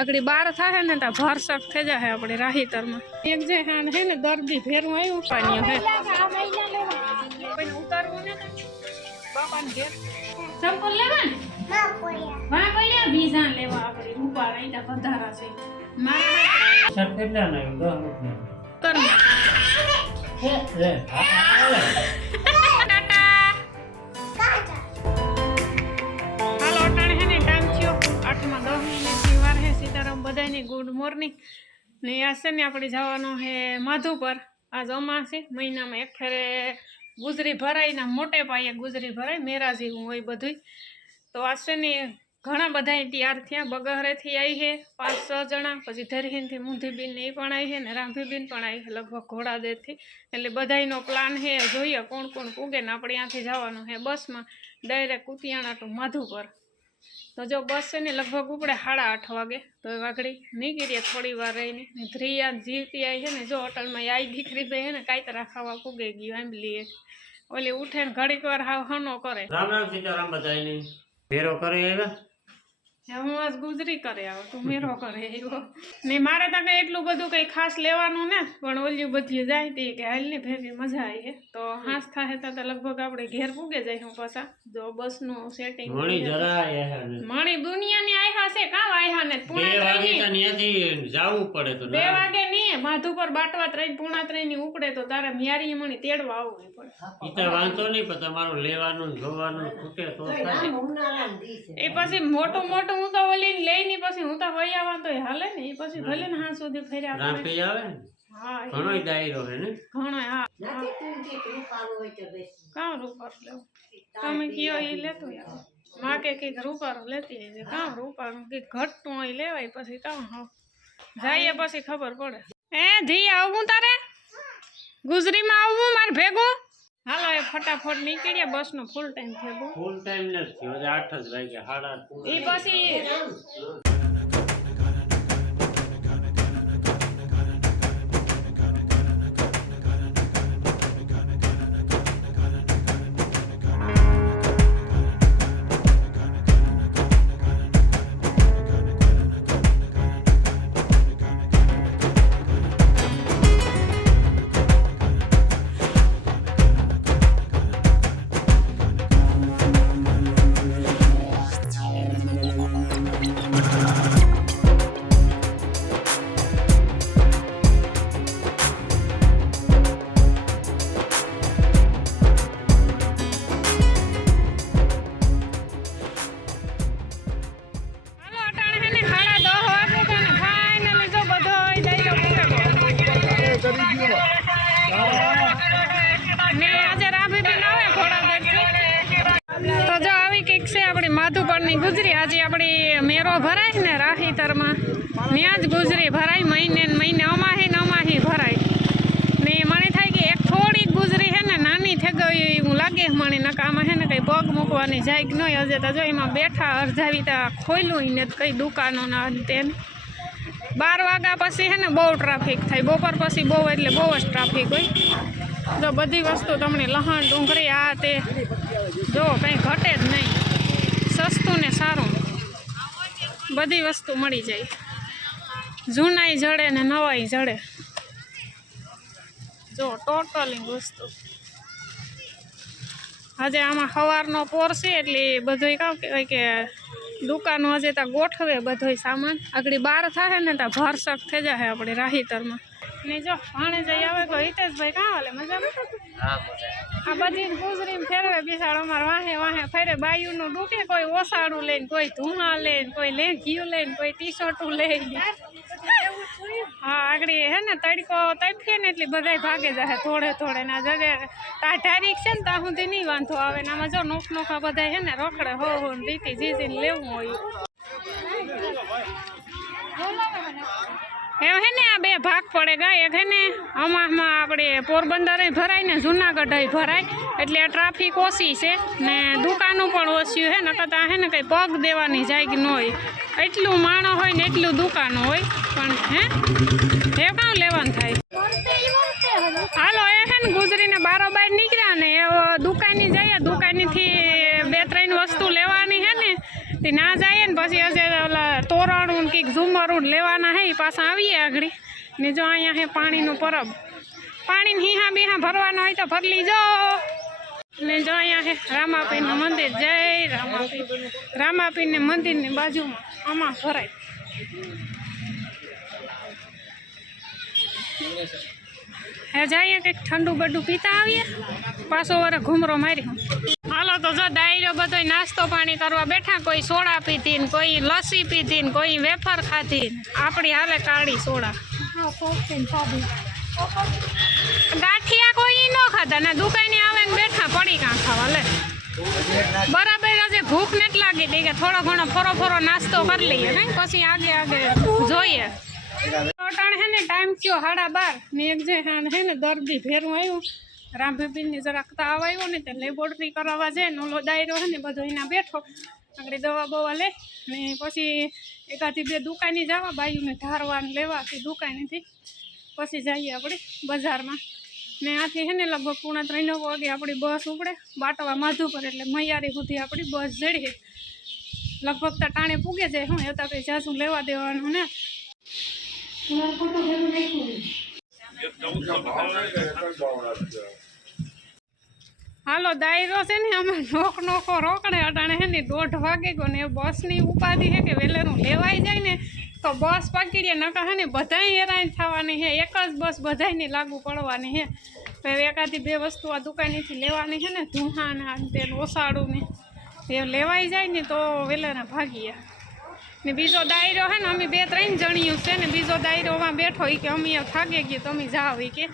આગળ 12 થાય ને તો ભરસક થઈ જાય આપણે રાહીતરમાં એક જે હે ને દર્દી ભેરું આવ્યું પાણી હે કોઈ ઉતારવું ને બાપાને ઘેર ચંપલ લેવા ને વાહ પડ્યા બીજા લેવા આપણે રૂપા રાઈતા પધારા છે મારા સર કેટલા ના 10 રૂપિયા કર લે ગુડ મોર્નિંગ ને આ છે ને આપણે જવાનું છે માધુપર આજ અમાસે મહિનામાં એક ફેરે ગુજરી ભરાય ને મોટે પાયે ગુજરી ભરાય મેરા જેવું હોય બધું તો આ છે ને ઘણા બધા તૈયાર થયા બગહરેથી આવી છે 5-6 જણા પછી ધરહીનથી મુંધીબીન ને એ પણ આવી છે ને રાંભીબીન પણ આવી છે લગભગ ઘોડાદેરથી એટલે બધાનો પ્લાન છે જોઈએ કોણ કોણ પૂગે ને આપણે ત્યાંથી જવાનું છે બસમાં ડાયરેક્ટ કુતિયાણા ટુ માધુપર તો જો બસ છે ને લગભગ ઉપડે 8:30 વાગે તો વાઘડી નીકળીએ થોડી વાર રહીને ધ્રિયા જીવતી આવી છે ને જો હોટલમાં આવી દીકરી ભાઈ છે ને કાંઈતરા ખાવા પૂગે ગયું આંબલીએ ઓલી ઉઠે ને ઘડીક વાર હાવ હનો કરે રામ રામ સીતારામ બધાને ભેરો કરે આવ્યા હું આજ ગુજરી કરે આવો તું મેરો કરે આવ્યો ને મારે તો કંઈ એટલું બધું કંઈ ખાસ લેવાનું ને પણ ઓલી બધી જાય તે કે હાલની ફેરી મજા આવી છે તો હાંસ થાય તો લગભગ આપણે ઘેર પૂગે જાય હું પાછા જો બસનું સેટિંગ મણી જરા મણી દુનિયાની આયા છે કામ આયા ને પૂણા 2 જવું પડે તો 2 વાગે નહીં માધુપર બાટવા 3 પૂણા 3 ની ઉપડે તો તારે મ્યારી મણી તેડવા આવવું પડે ઈતા વાંધો નહીં પણ તમારું લેવાનું જોવાનું ખૂટે તો એ પછી મોટું હું તો ઓલી લઈને પછી હું તો વઈ આવા તો હાલે ને એ પછી ભલે ને હા સુધી ફેર્યા રાપી આવે ને હા ઘણો દાયરો હે ને ઘણો હા કામ રૂપાર લેવું તમે કયો એ લેતો યાર માં કે કઈક રૂપાર લેતી આવી કામ રૂપાર કઈક ઘટતું હોય લેવાય પછી કામ હા જઈએ પછી ખબર પડે એ ધી આવું તારે ગુજરીમાં આવવું મારે ભેગું હાલો એ ફટાફટ નીકળ્યા બસનો ફૂલ ટાઈમ થયો ફૂલ ટાઈમ નથી હજુ 8 જ વાગ્યા 8:30 એ પછી માધુપરની ગુજરી આજે આપણી મેરો ભરાય ને રાહીતરમાં ત્યાં જ ગુજરી ભરાય મહિને અમાહી ભરાય ને મને થાય કે એક થોડીક ગુજરી છે ને નાની થઈ ગઈ એવું લાગે મને નકામાં છે ને કંઈ પગ મૂકવાની જાય કે નહીં હજે તો જો એમાં બેઠા અરજાવી તા ખોલ્યું ને કઈ દુકાનો ના તેને 12 વાગ્યા પછી છે ને બહુ ટ્રાફિક થાય બપોર પછી બહુ એટલે બહુ જ ટ્રાફિક હોય જો બધી વસ્તુ તમને લહણ ડુંગળી આ તે જો કંઈ ઘટે જ નહીં સસ્તું ને સારું બધી વસ્તુ મળી જાય જૂનાઈ જડે ને નવાઈ જડે જો ટોટલી વસ્તુ આજે આમાં સવારનો પોર છે એટલે બધું કામ કહેવાય કે દુકાનો હજે ત્યાં ગોઠવે બધોય સામાન આગળ 12 થાય ને ત્યાં ભરસક થઈ જાય આપણે રાહીતરમાં ને જો ભાણે જઈ આવે તો હિતેશભાઈ કાં હાલે મજામાં આ બધી ગુજરીને ફેરવે બિસાડ અમારે વાહે ફેરે બાયુનું ડૂકે કોઈ ઓસાડું લઈને કોઈ ધુમા લઈને કોઈ લેઘિયું લઈને કોઈ ટી-શર્ટું લઈને હા આગળ હે ને તડકો તડકે ને એટલે બધા ભાગે જાય થોડે ને આ જગ્યાએ ટાઢારીક છે ને ત્યાં સુધી નહીં વાંધો આવે ને આમાં જો નોખા બધા હે ને રખડે હો ને રીતિ જીજીને લેવું હોય એમ હે ને આ 2 ભાગ પડે ગયા એક હે ને આમાં આપણે પોરબંદરે ભરાય ને જુનાગઢ ભરાય એટલે ટ્રાફિક ઓછી છે ને દુકાનો પણ ઓછી હે નકર ત્યાં હે ને કંઈ પગ દેવાની જાય કે ન હોય એટલું માણો હોય ને એટલું દુકાનો હોય પણ હે એ કાં લેવાનું થાય હાલો એ હે ને ગુજરીને બારોબાર નીકળ્યા ને એ દુકાની જઈએ દુકાનીથી 2-3 વસ્તુ લેવાની હે ને તે ના જાય ને પછી હજે ઓલા તોરણ કંઈક ઝુમર ઝુમરું લેવાના હે ઈ પાછા આવીએ આગળ ને જો અહીંયા હે પાણીનું પરબ પાણી હીહા બીહા ભરવાના હોય તો ભરલી જો ને જો અહીંયા હે રામાપીરનું મંદિર જય રામાપીર રામાપીરને મંદિરની બાજુમાં આમાં ભરાય હે જઈએ કંઈક ઠંડુ બડું પીતા આવીએ પાછો વરે ઘૂમરો મારી હાલો તો જો ડાયરો બધો નાસ્તો પાણી કરવા બેઠા કોઈ સોડા પીધી ને કોઈ લસ્સી પીધી ને કોઈ વેફર ખાધી આપણી હાલે કાળી સોડા ગાંઠિયા કોઈ ન ખાધા ના દુકાને આવે ને બેઠા પડી કાં ખાવા લે બરાબર આજે ભૂખ નથી લાગી હતી કે થોડો ઘણો ફોરો નાસ્તો કરી લઈએ ને પછી આગે જોઈએ અટાણે હે ને ટાઈમ થયો 12:30 ને એક જે હે ને દર્દી ભેરું આવ્યું રામભીબીનની જરાક તાવ આવ્યો ને તે લેબોરેટરી કરાવવા જાય ને ઓલો ડાયરો હે ને બધો એના બેઠો આગળ દવા બવા લે ને પછી એકાથી બે દુકાને જવા બાયુને ધારવાને લેવાથી દુકાનેથી પછી જઈએ આપણે બજારમાં ને આથી હે ને લગભગ 3:30 વાગે આપણી બસ ઉપડે બાટવા માધુપર એટલે મૈયારી સુધી આપણી બસ જડીએ લગભગ તો ટાણે પૂગે જાય હું હતા કંઈ જાજુ લેવા દેવાનું ને હાલો દાયરો છે ને અમે નોખો રોકડે અટાણે હે ને 1:30 વાગે ગયો ને બસની ઉપાધિ છે કે વહેલેનું લેવાઈ જાય ને તો બસ પકડીએ નકા હે ને બધાય હેરાન થવાની છે એક જ બસ બધાયને લાગુ પડવાની છે તો એકાદી બે વસ્તુ આ દુકાનેથી લેવાની છે ને ધુહાના તે ઓસાડું ને એ લેવાઈ જાય ને તો વહેલાના ભાગીએ ને બીજો દાયરો હે ને અમે 2-3 જણીયું છે ને બીજો દાયરોમાં બેઠો એ કે અમે થાકી ગઈ તો અમે જાવ એ કે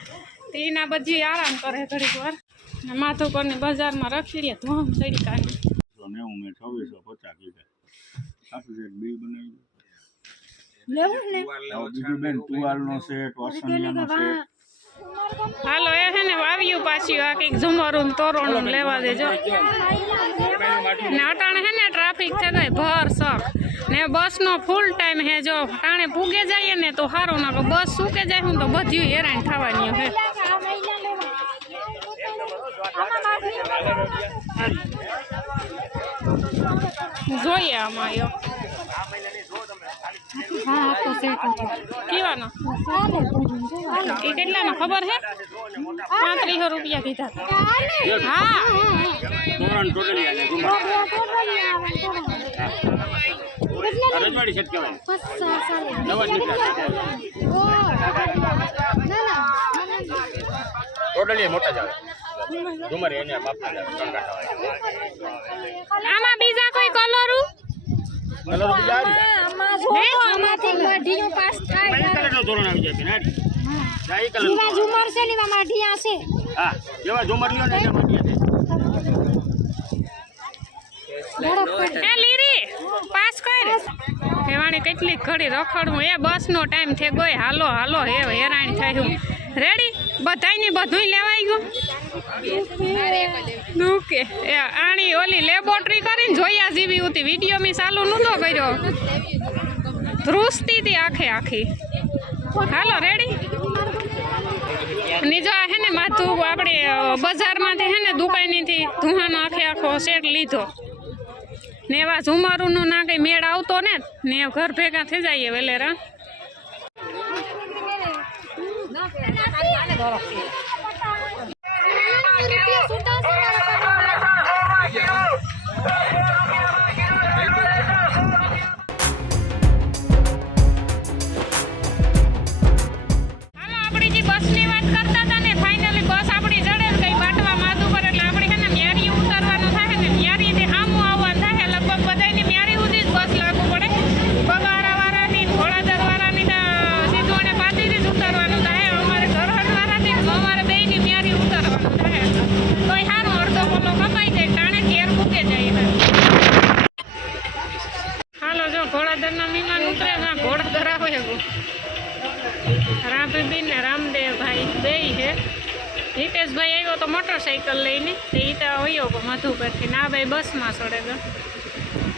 એના બધી આરામ કરે ઘડીક વાર માધુપરની બજારમાં રાખી દે ધોમ ચડી કાઢી 2650 કીધા સાચું છે બિલ બનાવી લેવું ને બીજું બેન તુવાલનો સેટ વાસણિયાનો સેટ હાલો એ હે ને વાવ્યું પાછું આ કંઈક ઝુમરું તોરણું લેવા દેજો ને અટાણે હે ને ટ્રાફિક થઈ ગઈ ભર સક ને બસનો ફૂલ ટાઈમ હે જો ટાણે પૂગે જઈએ ને તો સારું ના બસ સૂકે જાય હું તો બધું હેરાન થવાની હે જોઈએ આમાં યો કેવાનો એ કેટલાનો ખબર હે 3500 રૂપિયા કીધા હા રજવાડી સેટ કહેવાય ટોટલી મોટા જ આવે ઝુમર એને માપના જ આવે આમાં બીજા કોઈ કલરું કલર બીજા આમાંથી મઢીનું પાસ થાય કઈ કલરનો ધોરણ આવી જાય બેન આ કલર જેવા ઝુમર છે ને એવા મઢિયા છે હા જેવા ઝુમર લ્યો ને એવા મઢિયા એ લીરી પાસ કર એવાણી કેટલી ઘડી રખડવું એ બસનો ટાઈમ થઈ ગયો હાલો હે હેરાન થાય રેડી બધાયની બધું લેવાઈ ગયું દુકે એ આણી ઓલી લેબોરેટરી કરીને જોયા જેવી હતી વિડીયો મેં ચાલુ નહોતો કર્યો ધ્રુસતી હતી આખી હાલો રેડી નીજો હે ને માથું આપણે બજારમાંથી હે ને દુકાનેથી ધુહાનો આખો સેટ લીધો ને એવા ઝુમરુંનો ના કંઈ મેળ આવતો ને ઘર ભેગા થઈ જાય વેલેરા બસની વાત કરતા હતા ને ફાઇનલી બસ આપણી જડે જ ગઈ બાટવા માધુપર એટલે આપણે છે ને મ્યારી ઉતરવાનું થાય ને મ્યારીથી સામું આવવાનું થાય લગભગ બધાની મ્યારી સુધી જ બસ લાગવું પડે બગારાવાળાની ઘોડાદરવાળાની સીધું અને પાતીથી જ ઉતરવાનું થાય અમારે ઘરહટવાળાથી અમારે બેયની મ્યારી ઉતરવાનું થાય તોય સારું અડધો પોલો કપાઈ જાય ટાણે ઘેર મૂકે જાય હાલો જો ઘોડાદરના વિમાન ઉતરે ના ઘોડાદર આવે રામભીબીન ને રામદેવભાઈ બે છે હિતેશભાઈ આવ્યો તો મોટરસાઇકલ લઈને એ તો આવ્યો મધુપરથી ના ભાઈ બસમાં ચડે તો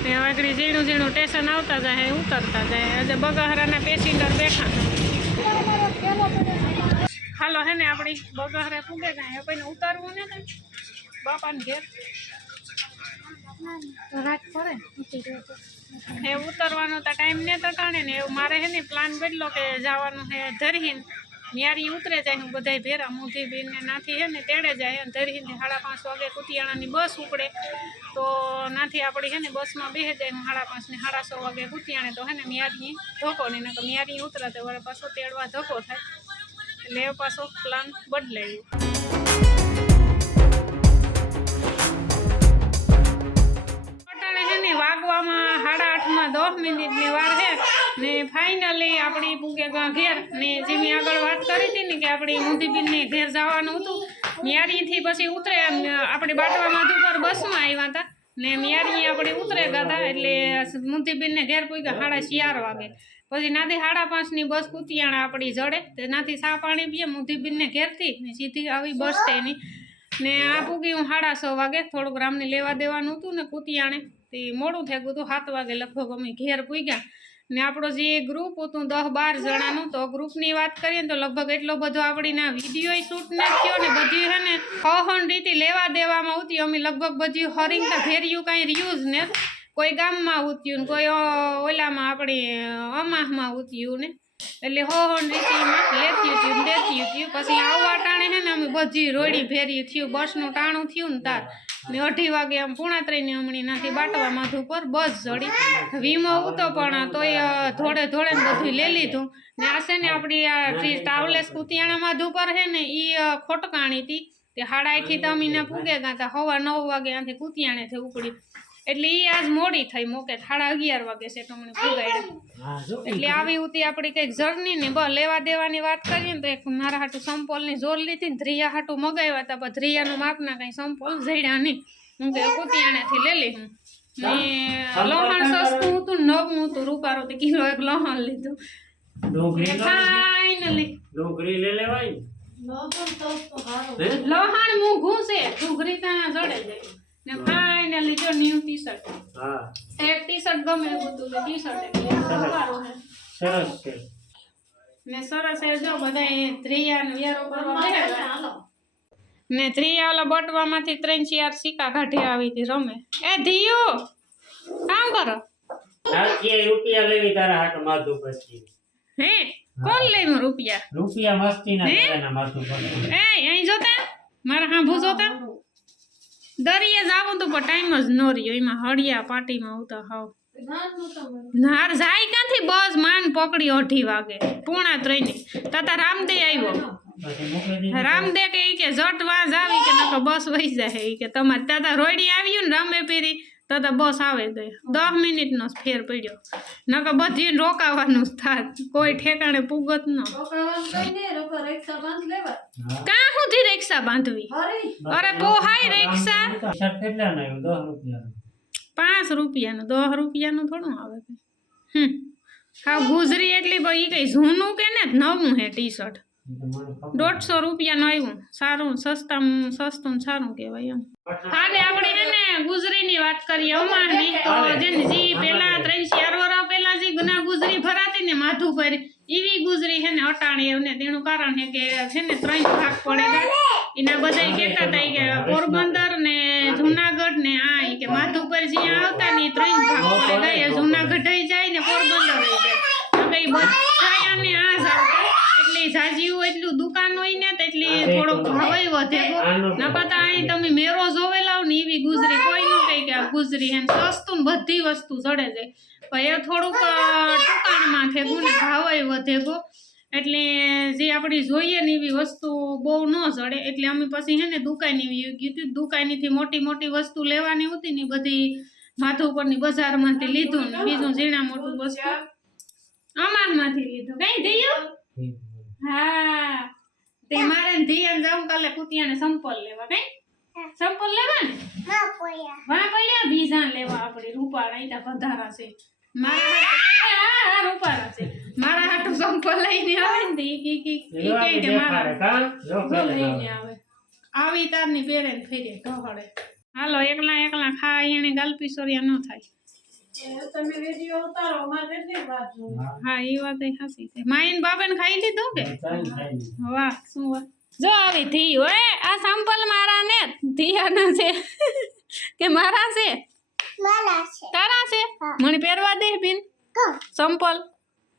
ને આગળ ઝીણું સ્ટેશન આવતા જાય ઉતરતા જાય આજે બગાહરાના પેસેન્જર બેઠા હાલો હે ને આપણી બગાહરા પૂગે જાય કોઈને ઉતારવું ને બાપાને ઘેર તો રાત પડે ઉઠી ગયો તો. એ ઉતરવાનો તો ટાઈમ ને તો ટાણે ને એવું મારે હે ને પ્લાન બદલો કે જવાનું હે ધરહીન ન્યારી ઉતરે જાય હું બધાય ભેરા મોધી બેન ને નાથી હે ને તેડે જાય અને ધરહીનથી 5:30 વાગે કુતિયાણાની બસ ઉપડે તો નાથી આપણી હે ને બસમાં બેસી જાય હું 5:30 ને 6:30 વાગે કુતિયાણે તો હે ને ન્યારી ધોકો ને તો ન્યારી ઉતરે તો વળે પાછો તેડવા ધોકો થાય એટલે એ પાછો પ્લાન બદલાયો. વાગવામાં 8:30 10 મિનિટની વાર છે ને ફાઇનલી આપણી પૂગે ઘેર ને જેમી આગળ વાત કરી હતી ને કે આપણી મોદીબીનને ઘેર જવાનું હતું ન્યારીથી પછી ઉતરે આપણી બાટવા માધુપર બસમાં આવ્યા હતા ને ન્યારી આપણી ઉતરે ગયા હતા એટલે મોદીબીનને ઘેર પૂગ્યા 4:30 વાગે પછી નાથી 5:30ની બસ કુતિયાણા આપણી જડે તે નાથી ચા પાણી પીએ મોદીબીનને ઘેરથી ને સીધી આવી બસ તેની ને આ પૂગી હું 6:30 વાગે થોડુંક રામને લેવા દેવાનું હતું ને કુતિયાણે તે મોડું થઈ ગયું હતું 7 વાગે લગભગ અમે ઘેર પૂગ્યા ને આપણો જે ગ્રુપ હતું 10-12 જણાનું તો ગ્રુપની વાત કરીએ ને તો લગભગ એટલો બધો આપણીના વિડીયો શૂટ ને થયો ને બધી હે ને કહોન રીતે લેવા દેવામાં આવતી અમે લગભગ બધી હરિંગતા ફેર્યું કાંઈ રહ્યું જ ને કોઈ ગામમાં ઉત્યું ને કોઈ ઓલામાં આપણી અમાહમાં ઉત્યું ને એટલે હોહન રીતિમાં લેતી થયું દેતી થયું પછી આવવા ટાણે હે ને અમે બધી રોડી ફેર્યું થયું બસનું ટાણું થયું ને તાર ને 2:30 વાગે આમ 2:45 હમણી નાથી બાટવા માથું પર બસ જડી વીમો ઉતો પણ તોય થોડે થોડે ને બધું લઈ લીધું ને આ છે ને આપણી આ ટ્રાવેલ્સ કુતિયાણા માધુ પર હે ને એ ખોટકાણી હતી તે 8:30 તો અમીને પૂગે ગયા હતા 9:15 વાગે આથી કુતિયાણેથી ઉપડી એટલે એ આજ મોડી થઈ મોકે 11:30 વાગે છે તો મને પુગાડ્યા એટલે આવી ઉતી આપણી કંઈક જર્ની ને બસ લેવા દેવાની વાત કરીએ ને તો એક મારા હાટું સંપોલની જોર લીધી ને ધ્રિયા હાટું મગાવ્યા હતા પણ ધ્રિયાનું માપના કંઈ સંપોલ જડ્યા નહીં હું કે કુતિયાણાથી લઈ લઈ હું ને લોહણ સસ્તું હતું નવું હતું રૂપારો તે કિલો 1 લોહણ લીધું ફાઇનલી ડુંગળી લઈ લેવાય લોહણ મૂઘું છે ડુંગળી ત્યાં જડે જાય ને ફાઇનલી જો ન્યુ ટી-શર્ટ હા એક ટી-શર્ટ ગમે એવું હતું તો ટી-શર્ટ એટલે સારું છે સરસ છે ને સરસ એ જો બધા ધ્રિયા ને વ્યારો કરવા બેઠા ને ધ્રિયા ઓલા બટવામાંથી 3-4 સિક્કા કાઢી આવી હતી રમે એ ધીયો કામ કરો રૂપિયા લેવી તારા હાથ માથું પછી હે કોણ લેવું રૂપિયા મસ્તી ના કરેના માથું પર એ અહીં જોતા મારા હાંભું જોતા દરિયે જાવું તો પણ ટાઈમ જ ન રહ્યો એમાં હળિયા પાટીમાં આવતા હાવ નાર જાય ક્યાંથી બસ માન પકડી 2:30 વાગે 2:45 તાતા રામદે આવ્યો રામદે કે જટ વાંસ આવી કે નકો બસ વહી જાય કે તમારે તાતા રોડી આવ્યું ને રામે પીરી તાતા બસ આવે ગઈ 10 મિનિટનો ફેર પડ્યો નકો બધી રોકાવાનું થાત કોઈ ઠેકાણે પુગત ન કાં સુધી રિક્ષા બાંધવી અરે પોહાય રિક્ષા કેટલા ના 10 રૂપિયા 5 રૂપિયાનું 10 રૂપિયાનું થોડું આવે હા ગુજરી એટલી ભાઈ કઈ જૂનું કે ને નવું હે ટી-શર્ટ 150 રૂપિયાનું આવ્યું સારું સસ્તું સારું કહેવાય એમ હાલે આપણે હે ને ગુજરીની વાત કરીએ અમારની તો જેને જી પેલા 3-4 વર્ષ પેલા જે ગુના ગુજરી ભરાતી ને માથું પર એવી ગુજરી હે ને અટાણી એને તેનું કારણ હે કે છે ને 3 ભાગ પડેલા એના બધા કહેતા હતા કે પોરબંદર ને જુનાગઢ ને આ કે માથું પર જ્યાં આવતા ને 3 ભાગ પડે ગયા જુનાગઢ જાય ને પોરબંદર જાય કઈ બધા અને આ આવતા એટલે જાજીયું એટલું દુકાન હોય ને એટલી થોડો ભાવ વધે નકર અહીં તમે મેરો જોવે લાવ ને એવી ગુજરી કોઈ ન કહે કે આ ગુજરી હે સસ્તું ને બધી વસ્તુ ચડે જાય પણ એ થોડુંક ટુકાણમાં થેગું ને ભાવ વધે ગો એટલે જે આપણી જોઈએ ને એવી વસ્તુ બહુ ન ચડે એટલે અમે પછી હે ને દુકાની ગયું હતું દુકાનીથી મોટી વસ્તુ લેવાની હતી ને બધી માથું ઉપરની બજારમાંથી લીધું ને બીજું ઝીણા મોટું વસ્તુ અમારમાંથી લીધું કઈ થયું હા તે મારે ધીયાન જાઉં કાલે કુતિયાને સંપલ લેવા કઈ સંપલ લેવા ને વાહ પડ્યા બીજા લેવા આપણી રૂપાળા ઈટા વધારા છે મારા રૂપાળા છે મારા હાટુ સંપલ લઈને આવે ને ઈ કે મારા લઈને આવે આવી તારની પહેરે ને ફેરે ઢોહળે હાલો એકલા ખા એને ગાલપીસોરિયા ન થાય તમે વિડિયો ઉતારો મારે કેટલી વાત જોઈ હા એ વાત હાસી છે માઈન બાબાને ખાઈ લીધો કે વાહ શું વાત જો આવી થી ઓય આ સંપલ મારા ને ધીયાના છે કે મારા છે તારા છે મને પહેરવા દે બિન સંપલ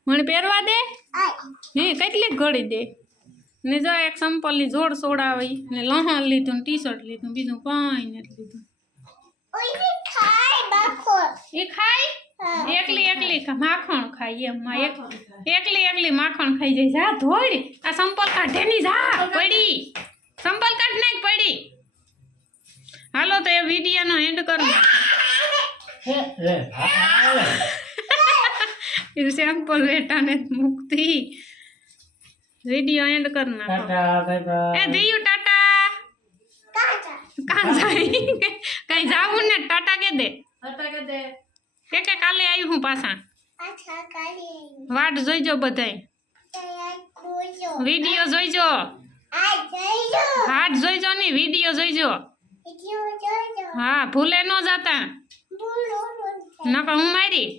મને પહેરવા દે હે કેટલીક ઘડી દે ને જો એક સંપલની જોડ સોડાવી ને લહણ લીધું ને ટી શર્ટ લીધું બીજું કાંઈ નથી લીધું એ ખાય એકલી માખણ ખાય એમ એકલી માખણ ખાઈ જાય જા ધોઈ આ સંપલ કાઢે ની જા પડી સંપલ કાઢ નાખ પડી હાલો તો એ વિડીયોનો એન્ડ કરું એ સેમ્પલ વેટાને મુક્તિ વિડીયો એન્ડ કર નાખો એ દિયુ ટાટા કાં જાય કઈ જાવું ને ટાટા કે દે કે કાલે આવી હું પાછા વાટ જોઈજો બધાય વિડીયો જોઈજો હાટ જોઈજો ને વિડીયો જોઈજો હા ભૂલે ન જાતા નકર હું મારી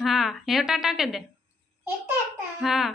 હા હે ટાટા કે દે હા